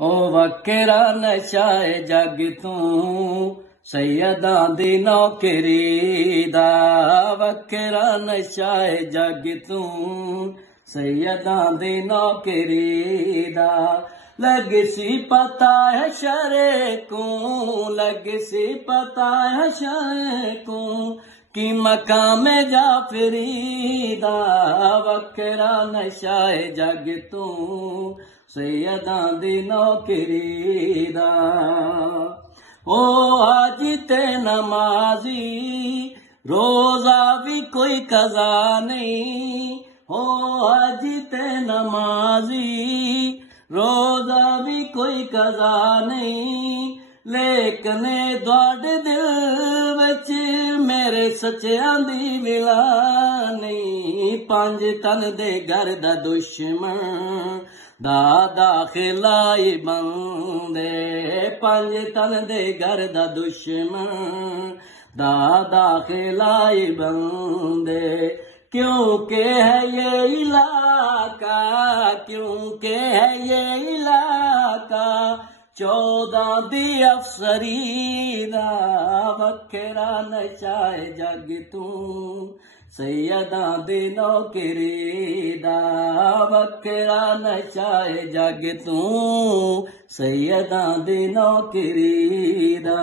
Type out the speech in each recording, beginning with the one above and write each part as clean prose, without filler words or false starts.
ओ वक्रा नशाए जग तू सैयदां दी नौकरी दा। वक्रा नशाए जग तू सैयदां दी नौकरी दा। लग सी पता है शरे को, लग सी पता है शरे को कि मकाम जाफरी दा। वक्रा नशाए जग तू सैयदां दी नौकरी दा। ओ हाजी ते नमाजी रोजा भी कोई कज़ा नहीं। हो हाजी ते नमाजी रोजा भी कोई कज़ा नहीं। लेकिन दुआडे दिल विच मेरे सच्चियां दी मिला नहीं। पंज तन दे घर दा दुश्मन दा खिलाई बंदे। पंज तन दे घर दा दुश्मन दा खिलाई बंदे। क्योंकि है ये इलाका, क्योंकि है ये इलाका 14 दी अफसरी दा। वक्रा नशाए जग तू सैयदां दी नौकरी दा। वक्रा नशाए जग तू सैयदां दी नौकरी दा।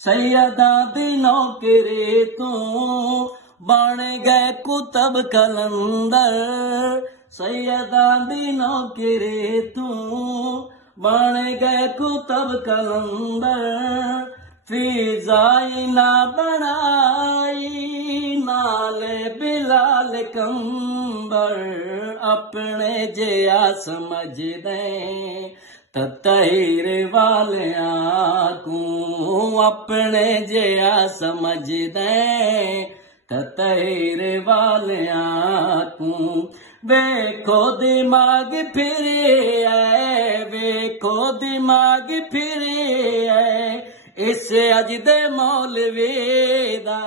सैयदां दी नौकरी तू बन गए कुतब कलंदर। सैयदां दी नौकरी तू बन गए कुतब कलंदर। फिजाई ना बनाई नाले बिलाल कंबर। अपने जिया समझ दे तहीर वालियां को। अपने जिया समझ दे तहीर वालियां को। वेखो दिमाग फिरे है, वेखो दिमाग फिरे है इस अज दे मौलवी दा।